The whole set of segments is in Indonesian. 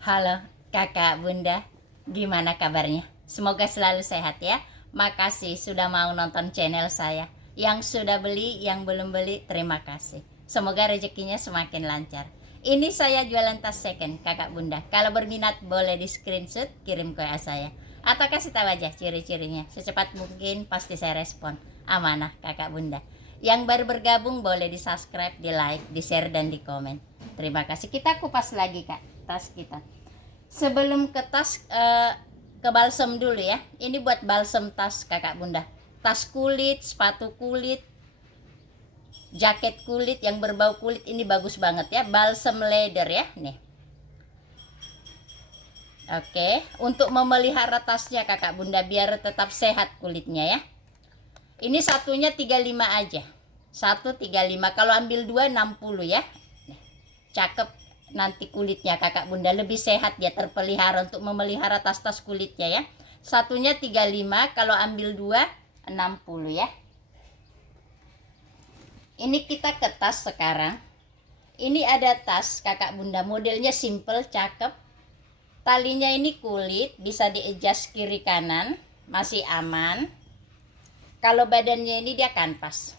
Halo kakak bunda, gimana kabarnya? Semoga selalu sehat ya. Makasih sudah mau nonton channel saya. Yang sudah beli, yang belum beli, terima kasih. Semoga rezekinya semakin lancar. Ini saya jualan tas second kakak bunda. Kalau berminat boleh di screenshot, kirim ke WA saya. Atau kasih tahu aja ciri-cirinya. Secepat mungkin pasti saya respon. Amanah kakak bunda. Yang baru bergabung boleh di subscribe, di like, di share, dan di komen. Terima kasih. Kita kupas lagi kak tas kita. Sebelum ke tas ke balsam dulu ya. Ini buat balsam tas kakak bunda. Tas kulit, sepatu kulit, jaket kulit yang berbau kulit ini bagus banget ya. Balsam leather ya nih. Oke, untuk memelihara tasnya kakak bunda biar tetap sehat kulitnya ya. Ini satunya 35 aja. 135. Kalau ambil 2 60 ya. Cakep nanti kulitnya kakak bunda, lebih sehat dia terpelihara untuk memelihara tas-tas kulitnya ya. Satunya 35, kalau ambil 2 60 ya. Ini kita ke tas sekarang. Ini ada tas kakak bunda, modelnya simple, cakep. Talinya ini kulit, bisa di-adjust kiri kanan, masih aman. Kalau badannya ini dia kanvas,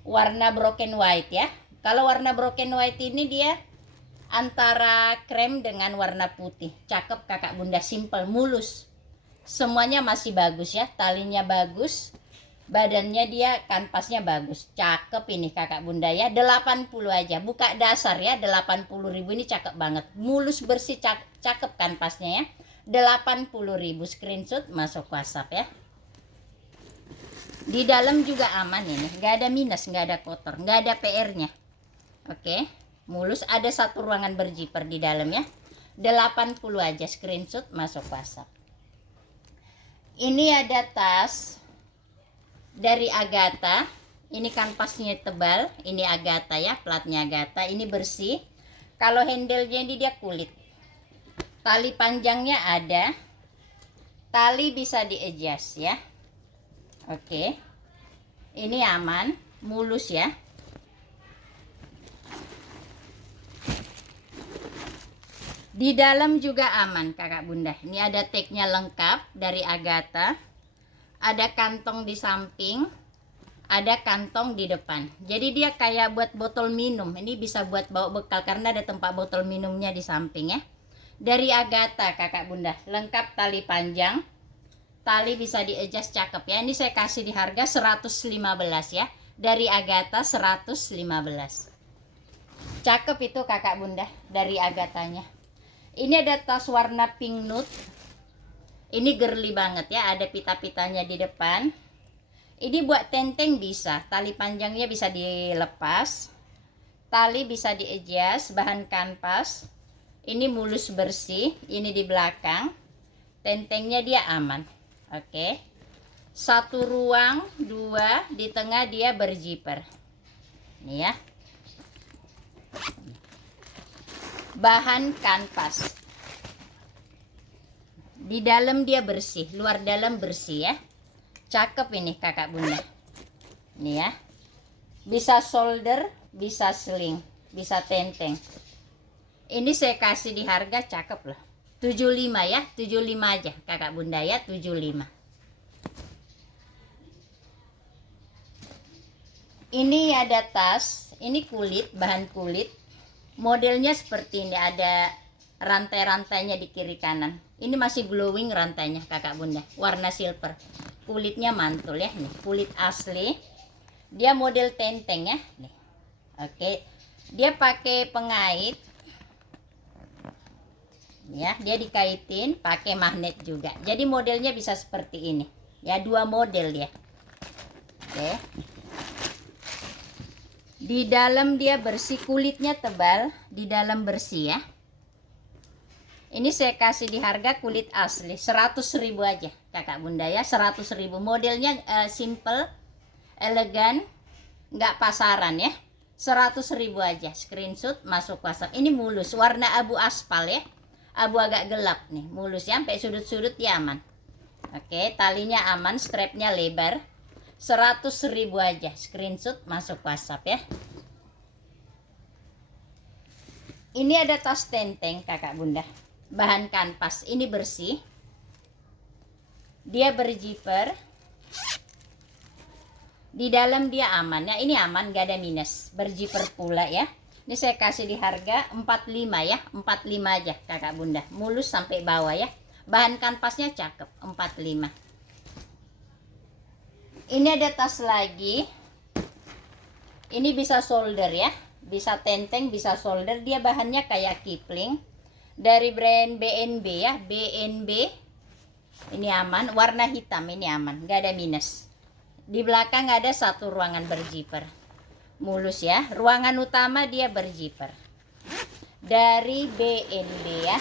warna broken white ya. Kalau warna broken white ini dia antara krem dengan warna putih. Cakep kakak bunda, simple, mulus. Semuanya masih bagus ya. Talinya bagus, badannya dia kanvasnya bagus. Cakep ini kakak bunda ya. 80 aja, buka dasar ya. 80.000 ini cakep banget, mulus, bersih, cakep kanvasnya ya. 80.000, screenshot masuk WhatsApp ya. Di dalam juga aman ini, nggak ada minus, nggak ada kotor, nggak ada PR-nya. Oke, mulus, ada satu ruangan berjiper di dalam ya. 80 aja, screenshot masuk WhatsApp. Ini ada tas dari Agatha. Ini kanvasnya tebal, ini Agatha ya, platnya Agatha. Ini bersih. Kalau handle-nya ini dia kulit. Tali panjangnya ada. Tali bisa di-adjust ya. Oke. Ini aman, mulus ya. Di dalam juga aman kakak bunda. Ini ada tagnya lengkap dari Agatha. Ada kantong di samping, ada kantong di depan. Jadi dia kayak buat botol minum. Ini bisa buat bawa bekal karena ada tempat botol minumnya di samping ya. Dari Agatha kakak bunda, lengkap tali panjang. Tali bisa di-adjust, cakep ya. Ini saya kasih di harga 115 ya. Dari Agatha 115. Cakep itu kakak bunda dari Agathanya. Ini ada tas warna pink nude. Ini girly banget ya, ada pita-pitanya di depan. Ini buat tenteng bisa, tali panjangnya bisa dilepas. Tali bisa di-adjust, bahan kanvas. Ini mulus bersih, ini di belakang. Tentengnya dia aman. Oke. Satu ruang, 2, di tengah dia berjiper. Nih ya. Bahan kanvas. Di dalam dia bersih, luar dalam bersih ya. Cakep ini kakak bunda. Nih ya. Bisa solder, bisa sling, bisa tenteng. Ini saya kasih di harga cakep loh. 75 ya, 75 aja kakak bunda ya, 75. Ini ada tas, ini kulit, bahan kulit. Modelnya seperti ini, ada rantai-rantainya di kiri kanan. Ini masih glowing rantainya kakak bunda, warna silver. Kulitnya mantul ya, nih kulit asli. Dia model tenteng ya, nih. Oke, dia pakai pengait. Ya, dia dikaitin pakai magnet juga. Jadi modelnya bisa seperti ini. Ya, 2 model dia. Oke. Di dalam dia bersih, kulitnya tebal, di dalam bersih ya. Ini saya kasih di harga kulit asli 100.000 aja kakak bunda ya, 100.000. Modelnya simple, elegan, nggak pasaran ya. 100.000 aja, screenshot masuk WhatsApp. Ini mulus, warna abu aspal ya, abu agak gelap nih, mulus ya, sampai sudut-sudut ya aman. Oke, talinya aman, strapnya lebar. 100.000 aja, screenshot masuk WhatsApp ya. Ini ada tas tenteng kakak bunda. bahan kanvas ini bersih, dia berzipper, di dalam dia aman ya, ini aman gak ada minus, berzipper pula ya. Ini saya kasih di harga 45 ya, 45 aja kakak bunda, mulus sampai bawah ya. Bahan kanvasnya cakep, 45. Ini ada tas lagi, ini bisa solder ya, bisa tenteng, bisa solder. Dia bahannya kayak Kipling, dari brand BNB ya, BNB. Ini aman, warna hitam, ini aman, gak ada minus. Di belakang ada satu ruangan berzipper, mulus ya. Ruangan utama dia berzipper, dari BNB ya.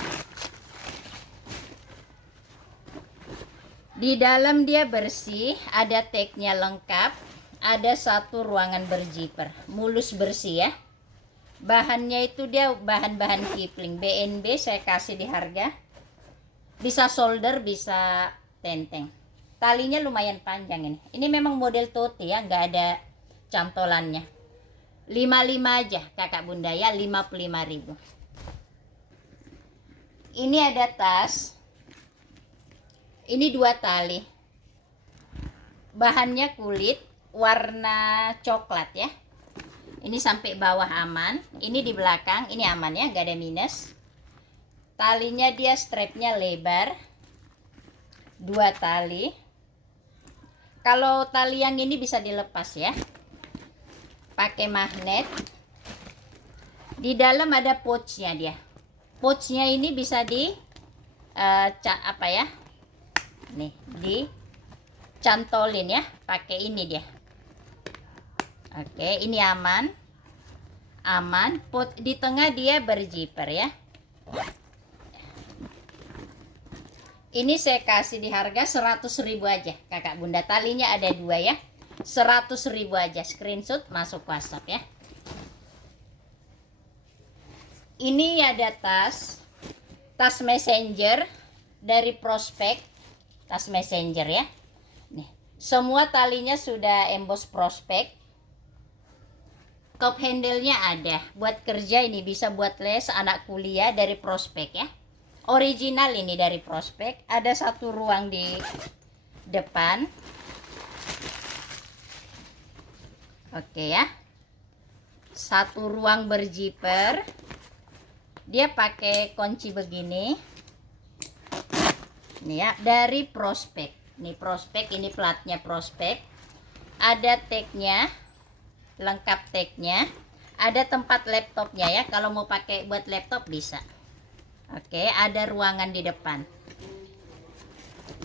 Di dalam dia bersih, ada tagnya lengkap, ada satu ruangan berzipper, mulus bersih ya. Bahannya itu dia bahan-bahan Kipling BNB, saya kasih di harga, bisa solder, bisa tenteng. Talinya lumayan panjang ini. Ini memang model tote ya, nggak ada cantolannya. 55 aja kakak bunda ya, 55.000. Ini ada tas. Ini 2 tali. Bahannya kulit, warna coklat ya. Ini sampai bawah aman. Ini di belakang, ini aman ya, nggak ada minus. Talinya dia strapnya lebar, 2 tali. Kalau tali yang ini bisa dilepas ya, pakai magnet. Di dalam ada pouchnya dia. Pouchnya ini bisa di apa ya, nih dicantolin ya, pakai ini dia. Oke, ini aman, aman. Di tengah dia berzipper ya. Ini saya kasih di harga 100.000 aja kakak bunda. Talinya ada 2 ya, 100.000 aja. Screenshot masuk WhatsApp ya. Ini ada tas messenger dari Prospek, tas messenger ya. Nih, semua talinya sudah emboss Prospek. Cup handle-nya ada, buat kerja ini, bisa buat les anak kuliah, dari Prospek ya. Original ini dari Prospek. Ada satu ruang di depan. Oke ya, satu ruang berzipper. Dia pakai kunci begini. Ini ya, dari Prospek. Ini Prospek, ini platnya Prospek. Ada tagnya, lengkap tagnya. Ada tempat laptopnya ya, kalau mau pakai buat laptop bisa. Oke, ada ruangan di depan.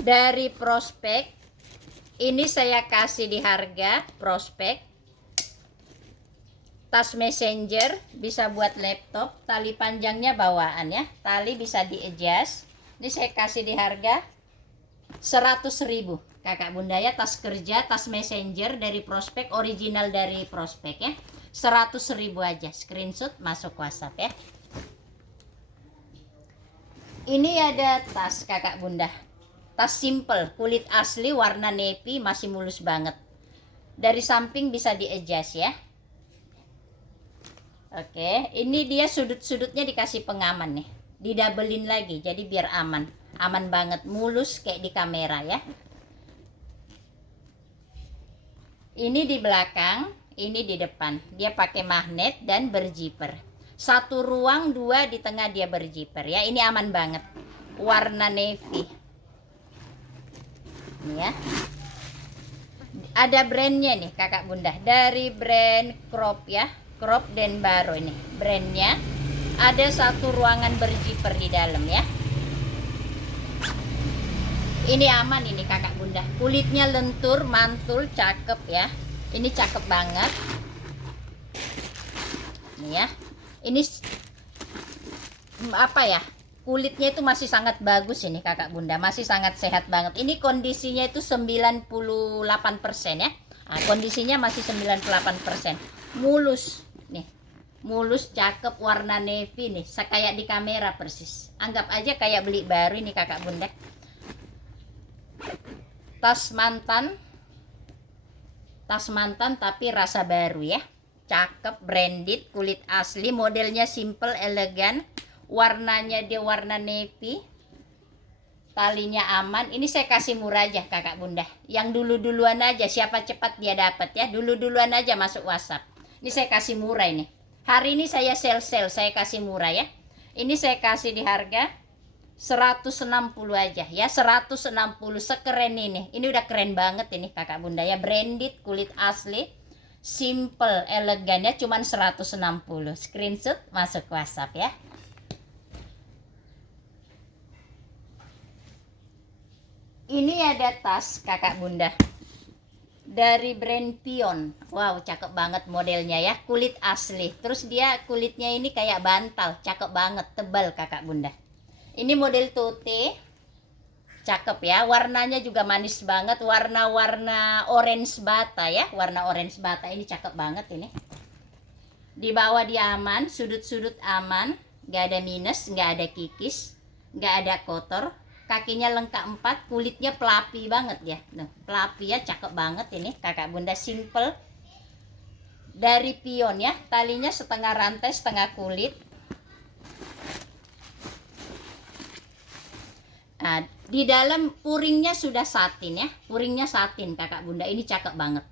Dari Prospek. Ini saya kasih di harga Prospek. Tas messenger, bisa buat laptop. Tali panjangnya bawaan ya, tali bisa di adjust. Ini saya kasih di harga 100.000 kakak bunda ya. Tas kerja, tas messenger dari Prospek, original dari Prospek ya. 100.000 aja. Screenshot masuk WhatsApp ya. Ini ada tas kakak bunda, tas simple, kulit asli, warna navy, masih mulus banget. Dari samping bisa di adjust ya. Oke, ini dia sudut-sudutnya dikasih pengaman nih, didabelin lagi, jadi biar aman, aman banget, mulus kayak di kamera ya. Ini di belakang, ini di depan, dia pakai magnet dan berzipper. Satu ruang, 2 di tengah dia berzipper ya. Ini aman banget, warna navy ini ya. Ada brandnya nih kakak bunda, dari brand Crop ya, Crop dan Baro ini brandnya. Ada satu ruangan berzipper di dalam ya. Ini aman ini kakak bunda, kulitnya lentur, mantul, cakep ya. Ini cakep banget ini ya. Ini apa ya, kulitnya itu masih sangat bagus ini kakak bunda, masih sangat sehat banget. Ini kondisinya itu 98% ya. Nah, kondisinya masih 98%. Mulus nih, mulus, cakep, warna navy nih, kayak di kamera persis. Anggap aja kayak beli baru ini kakak bunda. Tas mantan tapi rasa baru ya. Cakep, branded, kulit asli, modelnya simple, elegan, Warnanya dia warna navy. Talinya aman. Ini saya kasih murah aja kakak bunda. Yang dulu-duluan aja, siapa cepat dia dapat ya. Dulu-duluan aja masuk WhatsApp. Ini saya kasih murah ini. Hari ini saya sale, saya kasih murah ya. Ini saya kasih di harga 160 aja ya. 160, sekeren ini. Ini udah keren banget ini kakak bunda ya. Branded, kulit asli, simple, elegan ya. Cuman 160. Screenshot masuk WhatsApp ya. Ini ada tas kakak bunda dari brand Pion. Wow, cakep banget modelnya ya. Kulit asli. Terus dia kulitnya ini kayak bantal. Cakep banget, tebal kakak bunda. Ini model tote. Cakep ya. Warnanya juga manis banget. Warna-warna orange bata ya. Warna orange bata ini cakep banget ini. Di bawah dia aman. Sudut-sudut aman. Gak ada minus, gak ada kikis, gak ada kotor. Kakinya lengkap 4, kulitnya pelapi banget ya. Nah, pelapi ya, cakep banget ini kakak bunda, simple. Dari Pion ya, talinya setengah rantai, setengah kulit. Nah, di dalam puringnya sudah satin ya. Puringnya satin kakak bunda, ini cakep banget.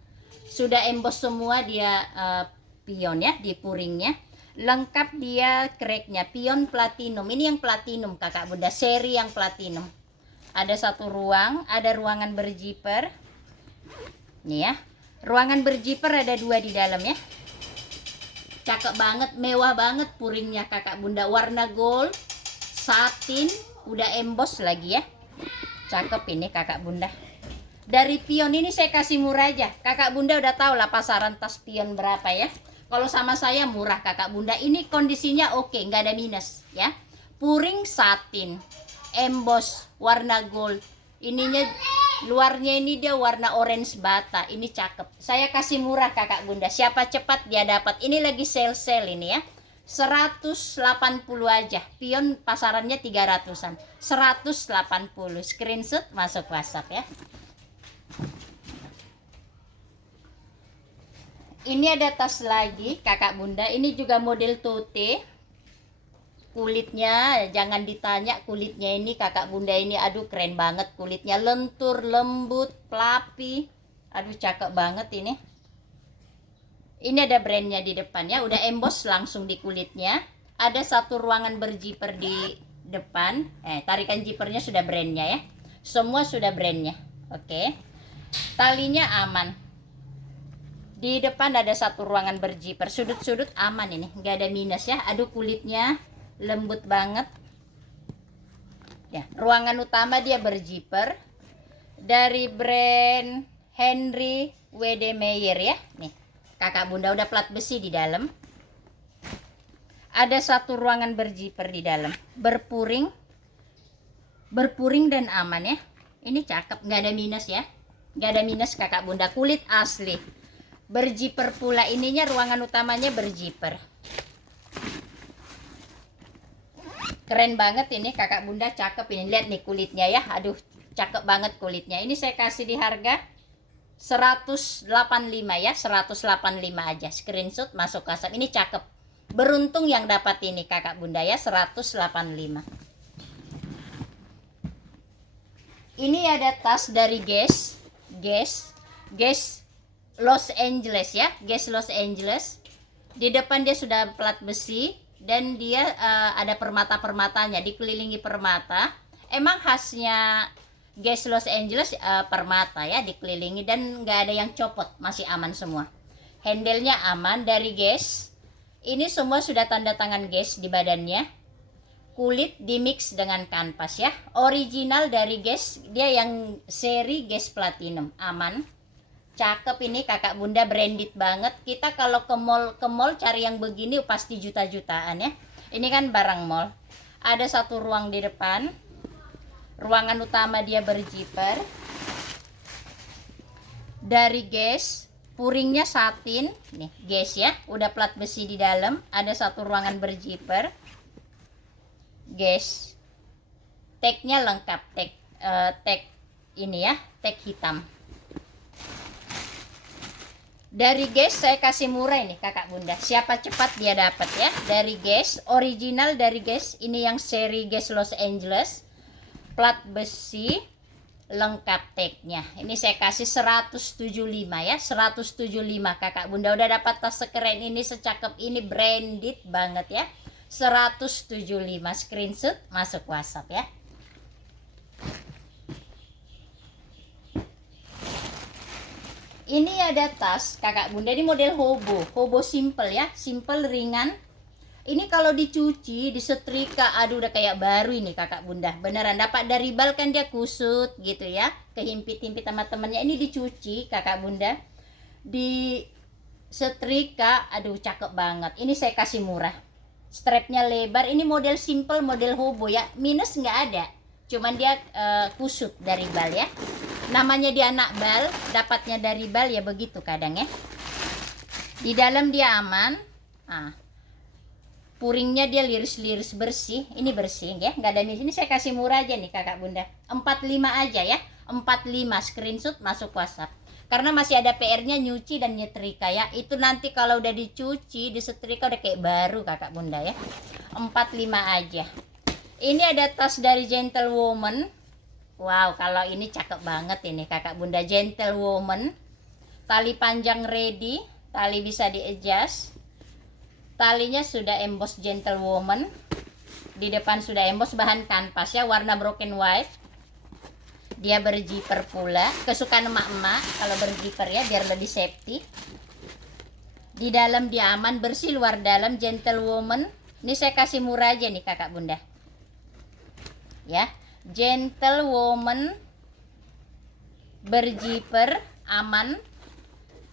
Sudah emboss semua dia Pion ya di puringnya. Lengkap dia cracknya, Pion Platinum. Ini yang platinum kakak bunda, seri yang platinum. Ada satu ruang, ada ruangan berjiper. Nih ya, ruangan berjiper ada 2 di dalam ya. Cakep banget, mewah banget puringnya kakak bunda. Warna gold, satin, udah emboss lagi ya. Cakep ini kakak bunda. Dari Pion ini saya kasih murah aja. Kakak bunda udah tahu lah pasaran tas Pion berapa ya. Kalau sama saya murah kakak bunda. Ini kondisinya oke, nggak ada minus ya. Puring satin, emboss warna gold. Ininya luarnya ini dia warna orange bata. Ini cakep. Saya kasih murah kakak bunda. Siapa cepat dia dapat. Ini lagi sale ini ya. 180 aja. Pion pasarannya 300-an. 180. Screenshot masuk WhatsApp ya. Ini ada tas lagi kakak bunda. Ini juga model tote. Kulitnya jangan ditanya, kulitnya ini kakak bunda ini aduh keren banget. Kulitnya lentur, lembut, pelapi. Aduh cakep banget ini. Ini ada brandnya di depan ya. Udah emboss langsung di kulitnya. Ada satu ruangan berjiper di depan. Tarikan jipernya sudah brandnya ya. Semua sudah brandnya. Oke. Talinya aman. Di depan ada satu ruangan berjiper. Sudut-sudut aman ini, nggak ada minus ya. Aduh kulitnya lembut banget ya. Ruangan utama dia berjiper dari brand Henry Wedemeyer ya. Nih kakak bunda udah plat besi di dalam. Ada satu ruangan berjiper di dalam, berpuring dan aman ya. Ini cakep, nggak ada minus ya. Nggak ada minus kakak bunda, kulit asli. Berjiper pula, ininya ruangan utamanya berjiper. Keren banget ini kakak bunda, cakep ini. Lihat nih kulitnya ya. Aduh cakep banget kulitnya. Ini saya kasih di harga 185 ya. 185 aja. Screenshot masuk WhatsApp. Ini cakep. Beruntung yang dapat ini kakak bunda ya. 185. Ini ada tas dari Guess Los Angeles ya. Guess Los Angeles. Di depan dia sudah plat besi dan dia ada permata-permatanya, dikelilingi permata. Emang khasnya Guess Los Angeles permata ya, dikelilingi dan nggak ada yang copot, masih aman semua. Handle-nya aman dari Guess. Ini semua sudah tanda tangan Guess di badannya. Kulit dimix dengan kanvas ya. Original dari Guess, dia yang seri Guess Platinum, aman. Cakep ini kakak bunda, branded banget. Kita kalau ke mall cari yang begini pasti juta-jutaan ya. Ini kan barang mall. Ada satu ruang di depan. Ruangan utama dia berjiper. Dari Guess, puringnya satin. Nih, Guess ya, udah plat besi di dalam. Ada satu ruangan berjiper. Guess. Tagnya lengkap, tag ini ya, tag hitam. Dari Guess saya kasih murah ini kakak bunda. Siapa cepat dia dapat ya. Dari Guess, original dari Guess. Ini yang seri Guess Los Angeles. Plat besi, lengkap tagnya. Ini saya kasih 175 ya. 175 kakak bunda. Udah dapat tas sekeren ini, secakep ini, branded banget ya. 175. Screenshot masuk WhatsApp ya. Ini ada tas kakak bunda, ini model hobo simple ya, simple ringan. Ini kalau dicuci, disetrika, aduh udah kayak baru ini kakak bunda. Beneran dapat dari bal kan dia kusut gitu ya, kehimpit-himpit sama temennya. Ini dicuci kakak bunda, di setrika, aduh cakep banget. Ini saya kasih murah. Strapnya lebar, ini model simple, model hobo ya, minus nggak ada. Cuman dia kusut dari bal ya. Namanya dia anak bal, dapatnya dari bal ya begitu kadang ya. Di dalam dia aman. Nah, puringnya dia liris-liris bersih. Ini bersih ya, nggak ada mis. Ini saya kasih murah aja nih kakak bunda. 45 aja ya. 45 screenshot masuk WhatsApp. Karena masih ada PR-nya nyuci dan nyetrika ya. Itu nanti kalau udah dicuci, disetrika udah kayak baru kakak bunda ya. 45 aja. Ini ada tas dari Gentlewoman. Wow, kalau ini cakep banget ini kakak bunda. Gentlewoman. Tali panjang ready, tali bisa di-adjust. Talinya sudah emboss Gentlewoman. Di depan sudah emboss, bahan kanvas ya, warna broken white. Dia berzipper pula, kesukaan emak-emak kalau berzipper ya, biar lebih safety. Di dalam dia aman, bersih luar dalam, Gentlewoman. Ini saya kasih murah aja nih kakak bunda. Ya. Gentlewoman berzipper aman,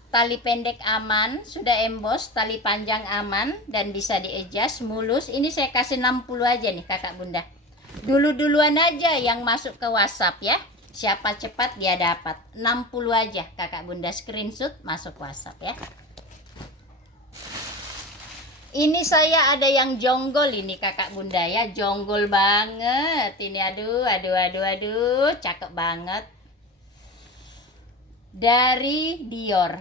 tali pendek aman, sudah emboss, tali panjang aman dan bisa di-adjust mulus. Ini saya kasih 60 aja nih kakak bunda. Duluan aja yang masuk ke WhatsApp ya. Siapa cepat dia dapat. 60 aja kakak bunda, screenshot masuk WhatsApp ya. Ini saya ada yang jonggol ini kakak bunda ya, jonggol banget. Ini aduh, cakep banget. Dari Dior.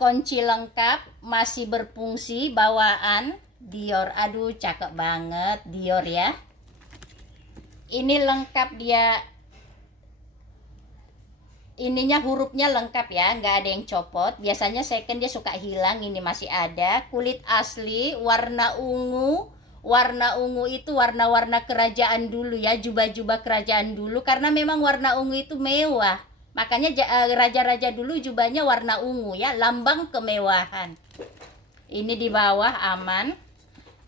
Kunci lengkap, masih berfungsi, bawaan Dior. Aduh, cakep banget Dior ya. Ini lengkap dia. Ininya hurufnya lengkap ya, nggak ada yang copot. Biasanya second dia suka hilang, ini masih ada. Kulit asli, warna ungu. Warna ungu itu warna-warna kerajaan dulu ya, jubah-jubah kerajaan dulu. Karena memang warna ungu itu mewah. Makanya raja-raja dulu jubahnya warna ungu ya, lambang kemewahan. Ini di bawah aman.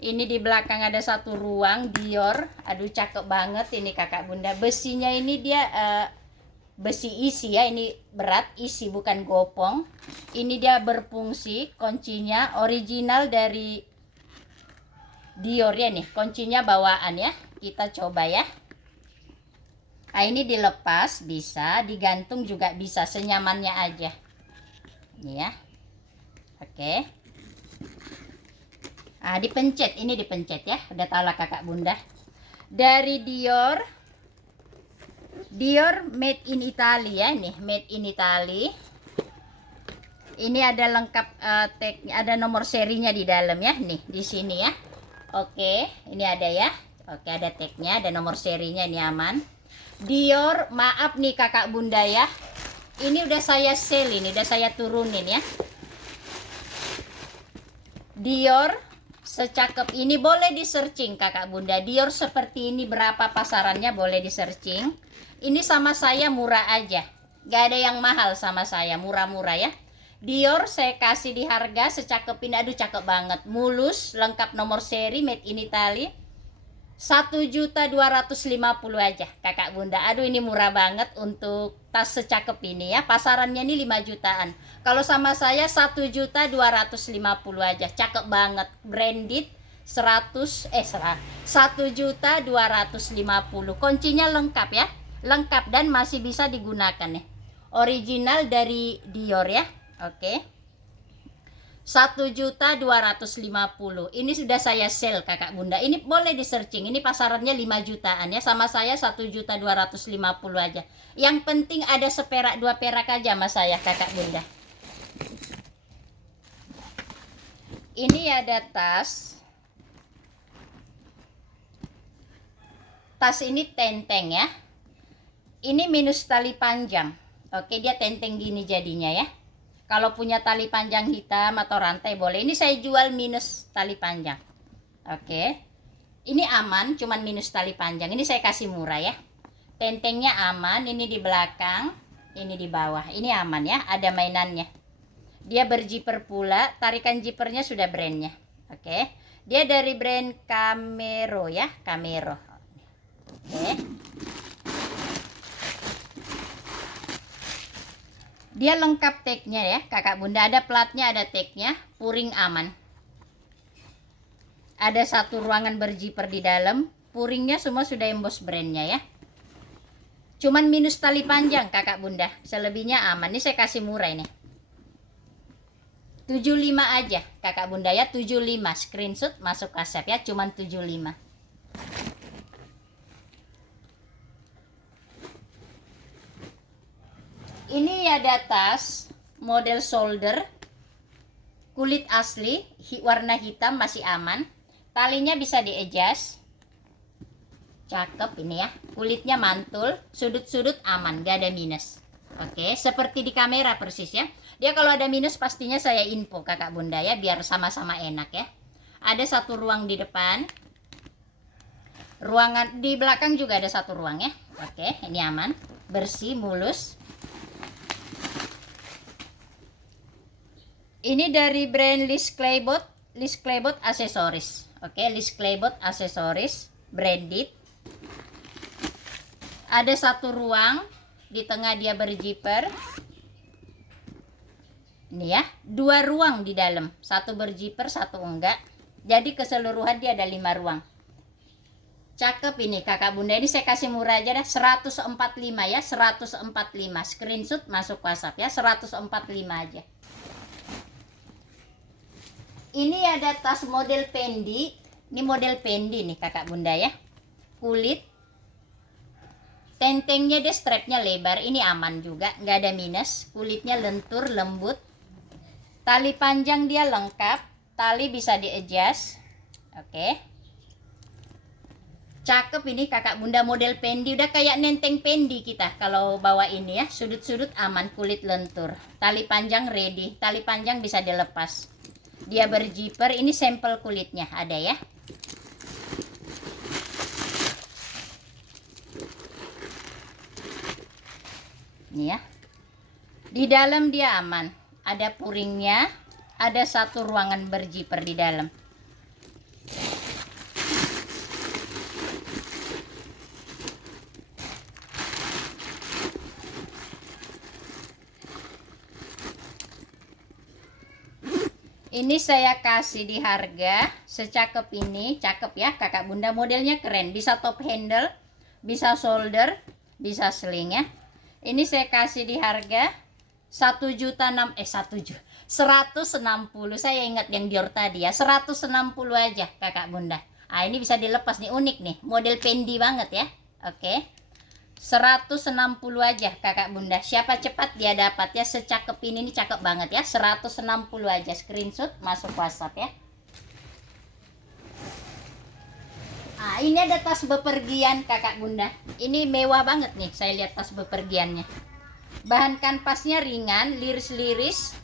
Ini di belakang ada satu ruang Dior. Aduh cakep banget ini kakak bunda. Besinya ini dia besi isi ya, ini berat isi bukan gopong. Ini dia berfungsi, kuncinya original dari Dior ya nih, kuncinya bawaan ya. Kita coba ya. Nah, ini dilepas bisa, digantung juga bisa, senyamannya aja. Ini ya. Oke. Nah, dipencet, ini dipencet ya. Udah tahu lah kakak bunda. Dari Dior. Dior made in Italy ya, nih made in Italy. Ini ada lengkap tagnya, ada nomor serinya di dalam ya, nih di sini ya. Oke, ini ada ya. Oke, ada tagnya, ada nomor serinya, ini aman. Dior, maaf nih kakak bunda ya. Ini udah saya sell, ini udah saya turunin ya. Dior secakep ini boleh di searching kakak bunda. Dior seperti ini berapa pasarannya boleh di searching. Ini sama saya murah aja, gak ada yang mahal sama saya, murah-murah ya. Dior saya kasih di harga secakep ini, aduh cakep banget, mulus, lengkap nomor seri, made in Italy. 1.250.000 aja kakak bunda. Aduh ini murah banget untuk tas secakep ini ya. Pasarannya ini 5 jutaan. Kalau sama saya 1.250.000 aja. Cakep banget, branded. 1.250.000. Kuncinya lengkap ya, lengkap dan masih bisa digunakan nih. Original dari Dior ya. Oke. 1.250.000. Ini sudah saya sell kakak bunda. Ini boleh di searching. Ini pasarannya 5 jutaan ya. Sama saya 1.250.000 aja. Yang penting ada seperak 2 perak aja sama saya kakak bunda. Ini ada tas. Tas ini tenteng ya. Ini minus tali panjang. Oke, dia tenteng gini jadinya ya. Kalau punya tali panjang hitam atau rantai boleh. Ini saya jual minus tali panjang. Oke. Ini aman, cuman minus tali panjang. Ini saya kasih murah ya. Tentengnya aman, ini di belakang, ini di bawah. Ini aman ya, ada mainannya. Dia berjiper pula, tarikan jipernya sudah brandnya. Oke. Dia dari brand Camero ya, Camero. Oke. Dia lengkap tagnya ya, kakak bunda. Ada platnya, ada tagnya, puring aman. Ada satu ruangan berjiper di dalam, puringnya semua sudah emboss brandnya ya. Cuman minus tali panjang kakak bunda, selebihnya aman. Ini saya kasih murah ini. 75 aja kakak bunda ya, 75. Screenshot masuk kasep ya, cuman 75. Ini ada tas model shoulder, kulit asli, warna hitam, masih aman. Talinya bisa di-adjust. Cakep ini ya. Kulitnya mantul, sudut-sudut aman, gak ada minus. Oke, seperti di kamera persis ya. Dia kalau ada minus pastinya saya info kakak bunda ya, biar sama-sama enak ya. Ada satu ruang di depan. Ruangan di belakang juga ada satu ruang ya. Oke, ini aman, bersih, mulus. Ini dari brand Liz Claybot aksesoris. Oke, Liz Claybot aksesoris branded. Ada satu ruang, di tengah dia berjiper. Ini ya, 2 ruang di dalam, satu berjiper, satu enggak. Jadi keseluruhan dia ada 5 ruang. Cakep ini kakak bunda. Ini saya kasih murah aja dah, 145 ya, 145. Screenshot masuk WhatsApp ya, 145 aja. Ini ada tas model Fendi. Ini model Fendi nih kakak bunda ya. Kulit. Tentengnya dia strapnya lebar. Ini aman juga, nggak ada minus. Kulitnya lentur, lembut. Tali panjang dia lengkap. Tali bisa di-adjust. Oke. Cakep ini kakak bunda, model Fendi. Udah kayak nenteng Fendi kita kalau bawa ini ya. Sudut-sudut aman, kulit lentur. Tali panjang ready. Tali panjang bisa dilepas. Dia berjiper. Ini sampel kulitnya ada ya. Ini ya. Di dalam dia aman. Ada puringnya. Ada satu ruangan berjiper di dalam. Ini saya kasih di harga secakep ini, cakep ya kakak bunda, modelnya keren, bisa top handle, bisa shoulder, bisa sling ya. Ini saya kasih di harga 1.600.000 160. Saya ingat yang Dior tadi ya, 160 aja kakak bunda. Ah ini bisa dilepas nih, unik nih, model Fendi banget ya. Oke. 160 aja kakak bunda. Siapa cepat dia dapat ya, secakep ini cakep banget ya. 160 aja, screenshot masuk WhatsApp ya. Ah ini ada tas bepergian kakak bunda. Ini mewah banget nih, saya lihat tas bepergiannya. Bahan kanvasnya ringan, liris-liris.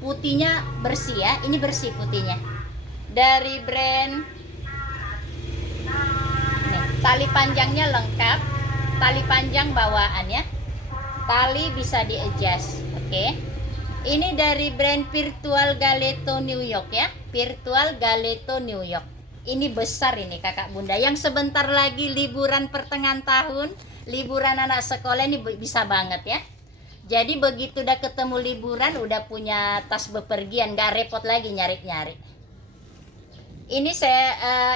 Putihnya bersih ya, ini bersih putihnya. Dari brand nih, tali panjangnya lengkap. Tali panjang bawaan ya. Tali bisa di-adjust. Oke. Ini dari brand Virtual Galeto New York ya. Virtual Galeto New York. Ini besar ini kakak bunda. Yang sebentar lagi liburan pertengahan tahun, liburan anak sekolah ini bisa banget ya. Jadi begitu udah ketemu liburan, udah punya tas bepergian, gak repot lagi nyari-nyari. Ini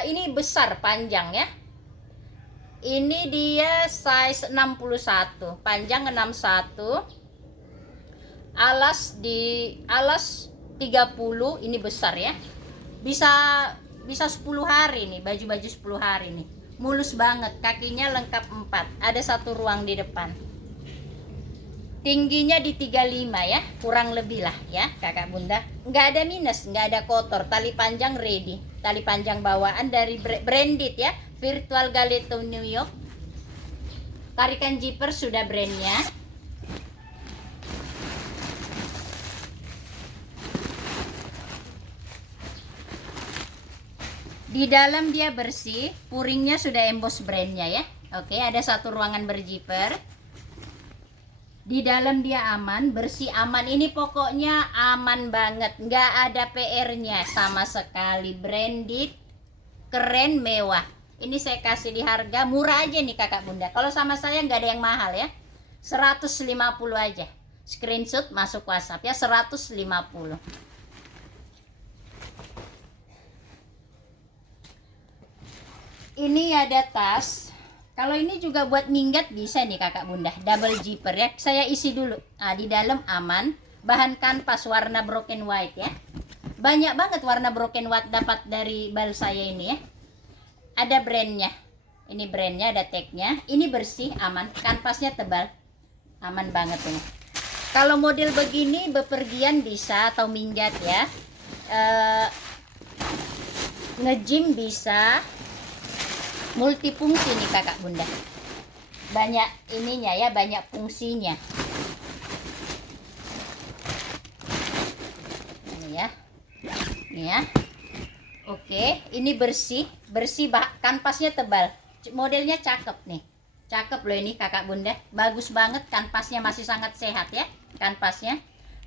ini besar panjang ya. Ini dia size 61, panjang 61. Alas 30, ini besar ya. Bisa 10 hari nih, baju-baju 10 hari nih. Mulus banget, kakinya lengkap 4. Ada satu ruang di depan. Tingginya di 35 ya, kurang lebih lah ya kakak bunda. Nggak ada minus, nggak ada kotor. Tali panjang ready. Tali panjang bawaan dari branded ya, Virtual Galeto New York. Tarikan zipper sudah brandnya. Di dalam dia bersih, puringnya sudah emboss brandnya ya. Oke, ada satu ruangan berzipper. Di dalam dia aman, bersih, aman. Ini pokoknya aman banget, nggak ada PR-nya sama sekali. Branded, keren, mewah. Ini saya kasih di harga murah aja nih kakak bunda. Kalau sama saya nggak ada yang mahal ya, 150 aja. Screenshot masuk WhatsApp ya, 150. Ini ada tas. Kalau ini juga buat minggat bisa nih kakak bunda, double zipper ya. Saya isi dulu. Nah, di dalam aman. Bahan kanvas warna broken white ya. Banyak banget warna broken white dapat dari bal saya ini ya. Ada brandnya. Ini brandnya, ada tagnya. Ini bersih, aman. Kanvasnya tebal, aman banget ini. Kalau model begini bepergian bisa atau minggat ya. Nge-gym bisa. Multifungsi nih kakak bunda, banyak ininya ya, banyak fungsinya ini ya. Oke, ini bersih kanvasnya tebal, modelnya cakep nih, cakep loh ini kakak bunda, bagus banget. Kanvasnya masih sangat sehat ya, kanvasnya.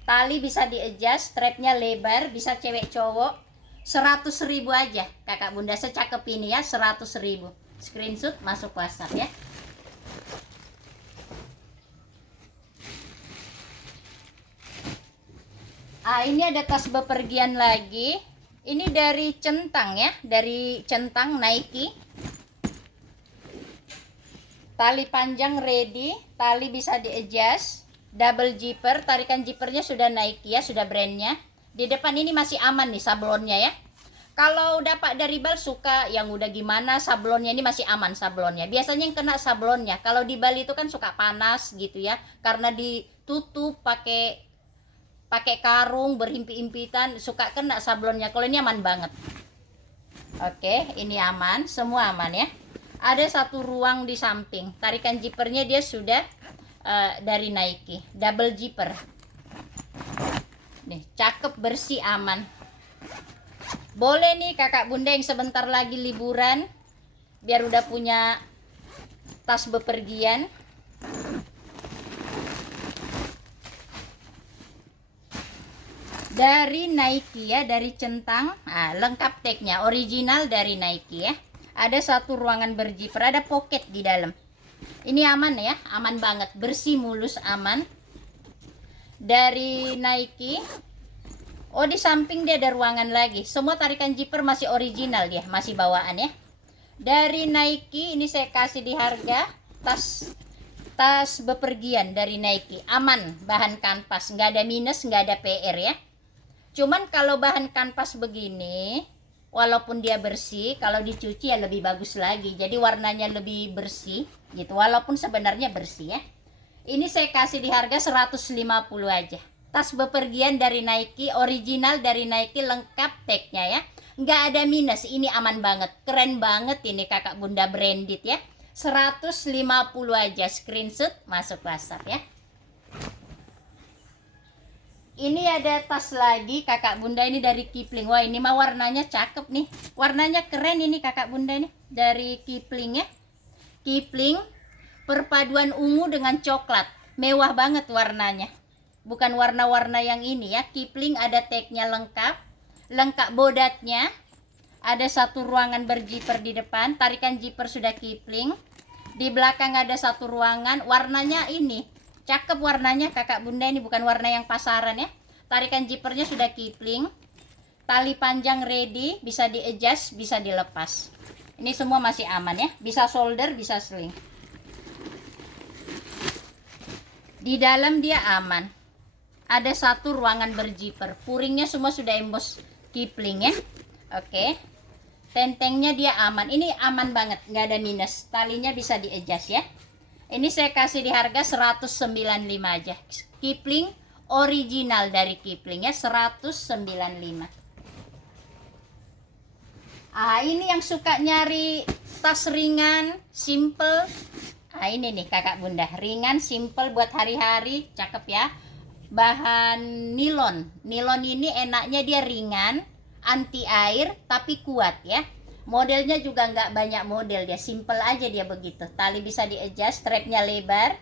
Tali bisa di adjust, strapnya lebar, bisa cewek cowok. 100.000 aja kakak bunda, secakep ini ya, 100.000. Screenshot masuk WhatsApp ya. Ini ada tas bepergian lagi. Ini dari centang ya, dari centang Nike. Tali panjang ready, tali bisa di adjust, double zipper. Tarikan zippernya sudah Nike ya, sudah brandnya. Di depan ini masih aman nih sablonnya ya. Kalau dapat dari bal suka yang udah gimana, sablonnya ini masih aman sablonnya. Biasanya yang kena sablonnya. Kalau di Bali itu kan suka panas gitu ya, karena ditutup pakai karung berhimpit-himpitan, suka kena sablonnya. Kalau ini aman banget. Oke, ini aman, semua aman ya. Ada satu ruang di samping. Tarikan zippernya dia sudah dari Nike, double zipper. Nih, cakep, bersih, aman. Boleh nih kakak bunda yang sebentar lagi liburan, biar udah punya tas bepergian. Dari Nike ya, dari centang. Lengkap tagnya, original dari Nike ya. Ada satu ruangan berzipper, ada pocket di dalam. Ini aman ya, aman banget, bersih, mulus, aman. Dari Nike. Oh, di samping dia ada ruangan lagi. Semua tarikan zipper masih original ya, masih bawaan ya. Dari Nike, ini saya kasih di harga tas bepergian dari Nike. Aman, bahan kanvas, nggak ada minus, nggak ada PR ya. Cuman kalau bahan kanvas begini, walaupun dia bersih, kalau dicuci ya lebih bagus lagi. Jadi warnanya lebih bersih gitu, walaupun sebenarnya bersih ya. Ini saya kasih di harga 150 aja. Tas bepergian dari Nike, original dari Nike, lengkap tagnya ya. Nggak ada minus, ini aman banget. Keren banget ini kakak bunda, branded ya. 150 aja, screenshot masuk WhatsApp ya. Ini ada tas lagi kakak bunda, ini dari Kipling. Wah, ini mah warnanya cakep nih. Warnanya keren ini kakak bunda ini. Dari Kipling ya. Kipling, perpaduan ungu dengan coklat. Mewah banget warnanya. Bukan warna-warna yang ini ya. Kipling, ada tagnya lengkap. Lengkap bodatnya. Ada satu ruangan berzipper di depan. Tarikan zipper sudah Kipling. Di belakang ada satu ruangan. Warnanya ini cakep warnanya kakak bunda, ini bukan warna yang pasaran ya. Tarikan zippernya sudah Kipling. Tali panjang ready, bisa di adjust, bisa dilepas. Ini semua masih aman ya. Bisa solder, bisa sling. Di dalam dia aman. Ada satu ruangan berzipper. Puringnya semua sudah emboss Kipling ya. Oke. Tentengnya dia aman. Ini aman banget, nggak ada minus. Talinya bisa di adjust ya. Ini saya kasih di harga 195 aja. Kipling original dari Kipling ya, 195. Ini yang suka nyari tas ringan, simple. Ini nih kakak bunda, ringan, simple buat hari-hari, cakep ya. Bahan nilon. Nilon ini enaknya dia ringan, anti air, tapi kuat ya. Modelnya juga nggak banyak model, dia simple aja dia begitu. Tali bisa di-adjust, strapnya lebar.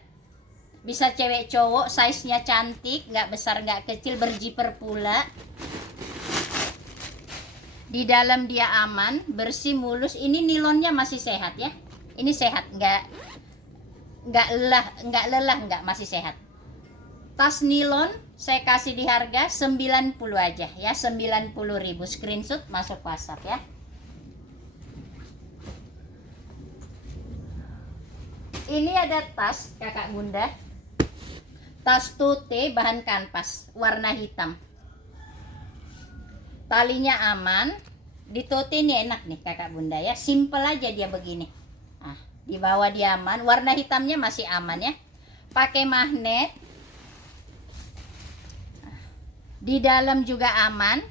Bisa cewek cowok, size-nya cantik, nggak besar nggak kecil, berjiper pula. Di dalam dia aman, bersih, mulus. Ini nilonnya masih sehat ya. Ini sehat, nggak lelah, masih sehat. Tas nilon saya kasih di harga 90 aja ya, 90.000. Screenshot masuk WhatsApp ya. Ini ada tas kakak bunda. Tas tote bahan kanvas warna hitam. Talinya aman, di tote ini enak nih kakak bunda ya, simple aja dia begini. Di bawah dia aman, warna hitamnya masih aman ya. Pakai magnet. Di dalam juga aman.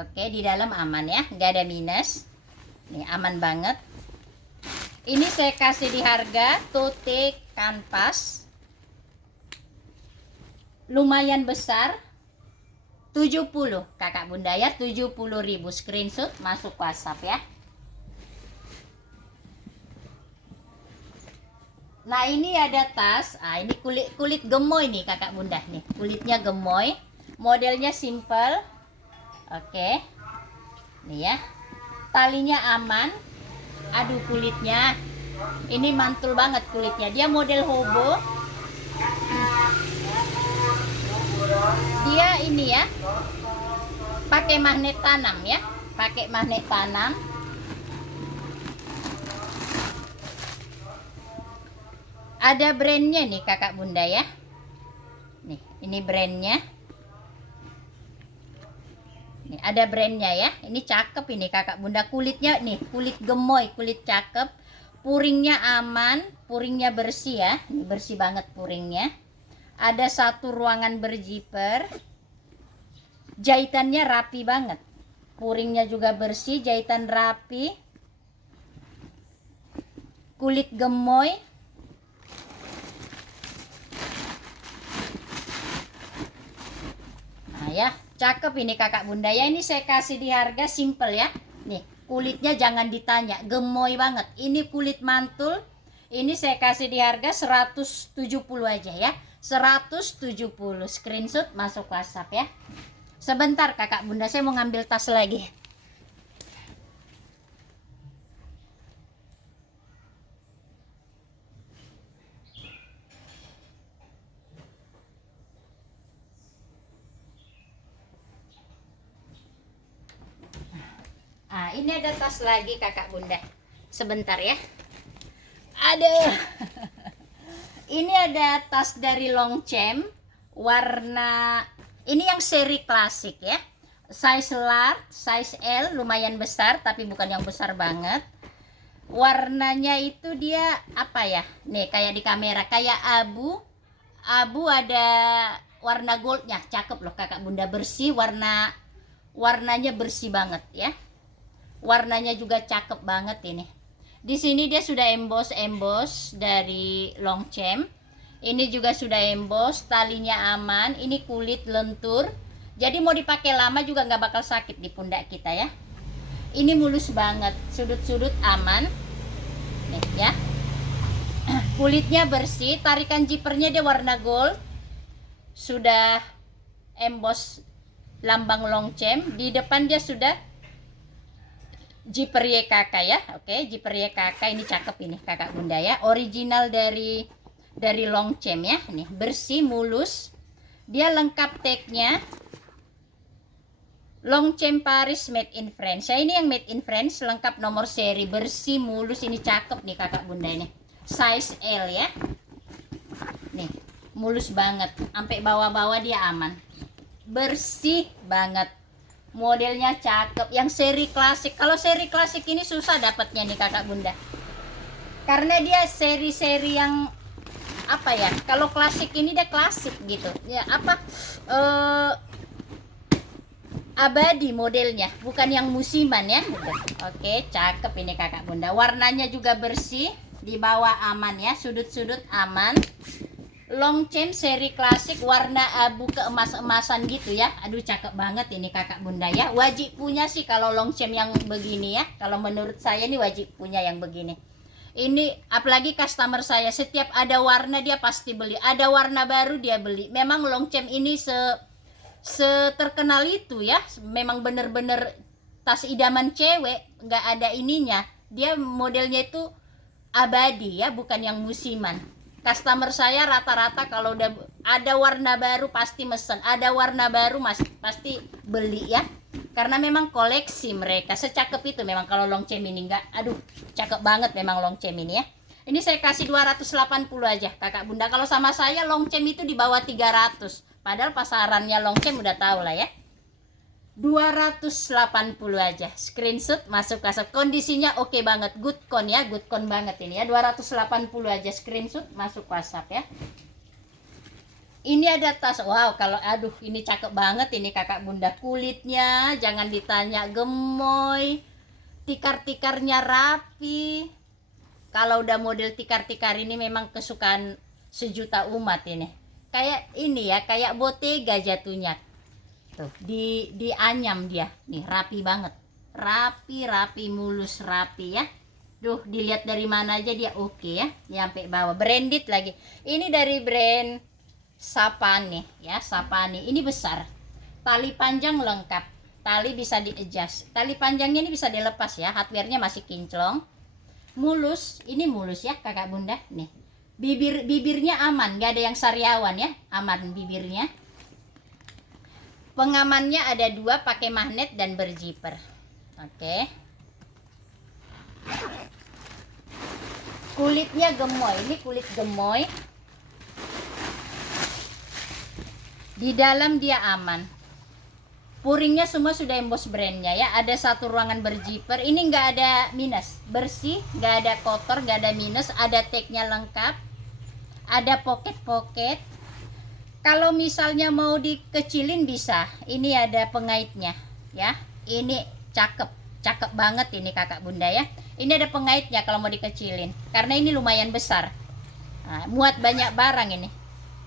Oke, di dalam aman ya, nggak ada minus. Nih aman banget. Ini saya kasih di harga tote kanvas. Lumayan besar. 70 kakak bunda ya, 70.000. Screenshot masuk WhatsApp ya. Nah ini ada tas, ini kulit gemoy nih kakak bunda nih, kulitnya gemoy, modelnya simple. Oke, nih ya, talinya aman. Aduh kulitnya, ini mantul banget kulitnya, dia model hobo. Dia ini ya, pakai magnet tanam ya, pakai magnet tanam. Ada brandnya nih kakak bunda ya. Nih, ini brandnya. Nih, ada brandnya ya. Ini cakep ini kakak bunda, kulitnya nih, kulit gemoy, kulit cakep. Puringnya aman, puringnya bersih ya. Ini bersih banget puringnya. Ada satu ruangan berjiper. Jahitannya rapi banget. Puringnya juga bersih, jahitan rapi. Kulit gemoy. Nah ya, cakep ini kakak bunda ya. Ini saya kasih di harga simple ya. Nih, kulitnya jangan ditanya, gemoy banget. Ini kulit mantul. Ini saya kasih di harga 170 aja ya. 170. Screenshot masuk WhatsApp ya. Sebentar kakak bunda, saya mau ngambil tas lagi. Ini ada tas lagi kakak bunda. Sebentar ya. Aduh. Ini ada tas dari Longchamp warna ini yang seri klasik ya. Size large, size L, lumayan besar tapi bukan yang besar banget. Warnanya itu dia apa ya? Nih kayak di kamera kayak abu. Abu ada warna goldnya, cakep loh kakak bunda, bersih, warnanya bersih banget ya. Warnanya juga cakep banget ini. Di sini dia sudah emboss dari Longchamp. Ini juga sudah emboss, talinya aman. Ini kulit lentur. Jadi mau dipakai lama juga nggak bakal sakit di pundak kita ya. Ini mulus banget, sudut-sudut aman. Nih ya. Kulitnya bersih, tarikan jipernya dia warna gold. Sudah emboss lambang Longchamp. Di depan dia sudah Zipper YKK ya. Oke, Zipper YKK ini cakep ini kakak bunda ya. Original dari Longchamp ya. Nih, bersih, mulus. Dia lengkap tagnya. Longchamp Paris made in France. Saya ini yang made in France, lengkap nomor seri, bersih, mulus, ini cakep nih kakak bunda ini. Size L ya. Nih, mulus banget. Sampai bawah-bawah dia aman. Bersih banget. Modelnya cakep, yang seri klasik. Kalau seri klasik ini susah dapatnya nih kakak bunda, karena dia seri-seri yang apa ya, kalau klasik ini dia klasik gitu ya, apa abadi modelnya, bukan yang musiman ya gitu. Oke, cakep ini kakak bunda, warnanya juga bersih, di bawah aman ya, sudut-sudut aman. Long chain seri klasik, warna abu keemas-emasan gitu ya. Aduh cakep banget ini kakak bunda ya, wajib punya sih kalau long chain yang begini ya. Kalau menurut saya ini wajib punya yang begini. Ini apalagi customer saya, setiap ada warna dia pasti beli, ada warna baru dia beli. Memang long chain ini terkenal itu ya, memang bener-bener tas idaman cewek, nggak ada ininya. Dia modelnya itu abadi ya, bukan yang musiman. Customer saya rata-rata kalau udah ada warna baru pasti mesen, ada warna baru pasti beli ya, karena memang koleksi mereka. Secakep itu memang kalau long chain ini, enggak, aduh cakep banget memang long chain ini ya. Ini saya kasih 280 aja kakak bunda. Kalau sama saya long chain itu di bawah 300, padahal pasarannya long chain udah tahu lah ya. 280 aja, screenshot masuk kasut, kondisinya oke banget, good con ya, good con banget ini ya. 280 aja, screenshot masuk WhatsApp ya. Ini ada tas, wow, kalau aduh ini cakep banget ini kakak bunda, kulitnya jangan ditanya, gemoy, tikar-tikarnya rapi. Kalau udah model tikar-tikar ini memang kesukaan sejuta umat ini. Kayak ini ya, kayak Bottega jatuhnya. Tuh, dianyam dia nih, rapi banget, rapi mulus rapi ya. Duh, dilihat dari mana aja dia oke ya, nyampe bawah, branded lagi. Ini dari brand Sapani ya, Sapani. Ini besar, tali panjang lengkap, tali bisa di-adjust, tali panjangnya ini bisa dilepas ya, hardware-nya masih kinclong, mulus. Ini mulus ya kakak bunda nih, bibirnya aman, nggak ada yang sariawan ya, aman bibirnya. Pengamannya ada 2, pakai magnet dan berziper. Oke. Kulitnya gemoy, ini kulit gemoy. Di dalam dia aman. Puringnya semua sudah emboss brandnya ya. Ada 1 ruangan berziper. Ini nggak ada minus, bersih, nggak ada kotor, nggak ada minus. Ada tagnya lengkap. Ada pocket. Kalau misalnya mau dikecilin bisa, ini ada pengaitnya ya. Ini cakep banget ini kakak bunda ya. Ini ada pengaitnya kalau mau dikecilin, karena ini lumayan besar. Nah, muat banyak barang ini.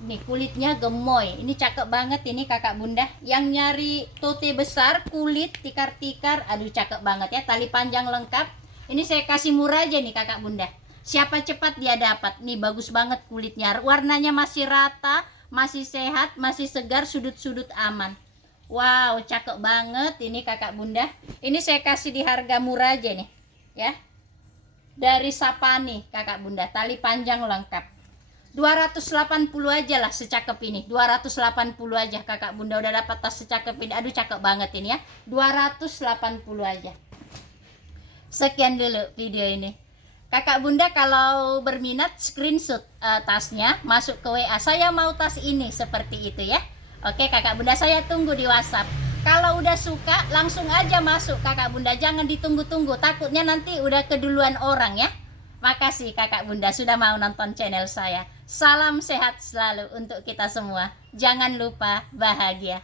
Ini kulitnya gemoy, ini cakep banget ini kakak bunda. Yang nyari tote besar, kulit tikar-tikar, aduh cakep banget ya. Tali panjang lengkap. Ini saya kasih murah aja nih kakak bunda. Siapa cepat dia dapat. Nih bagus banget kulitnya, warnanya masih rata, masih sehat, masih segar, sudut-sudut aman. Wow, cakep banget ini kakak bunda. Ini saya kasih di harga murah aja nih ya, dari Sapani kakak bunda, tali panjang lengkap. 280 aja lah secakep ini, 280 aja kakak bunda udah dapat tas secakep ini. Aduh cakep banget ini ya, 280 aja. Sekian dulu video ini kakak bunda. Kalau berminat screenshot tasnya, masuk ke WA, saya mau tas ini seperti itu ya. Oke kakak bunda, saya tunggu di WhatsApp. Kalau udah suka langsung aja masuk kakak bunda, jangan ditunggu-tunggu, takutnya nanti udah keduluan orang ya. Makasih kakak bunda sudah mau nonton channel saya. Salam sehat selalu untuk kita semua, jangan lupa bahagia.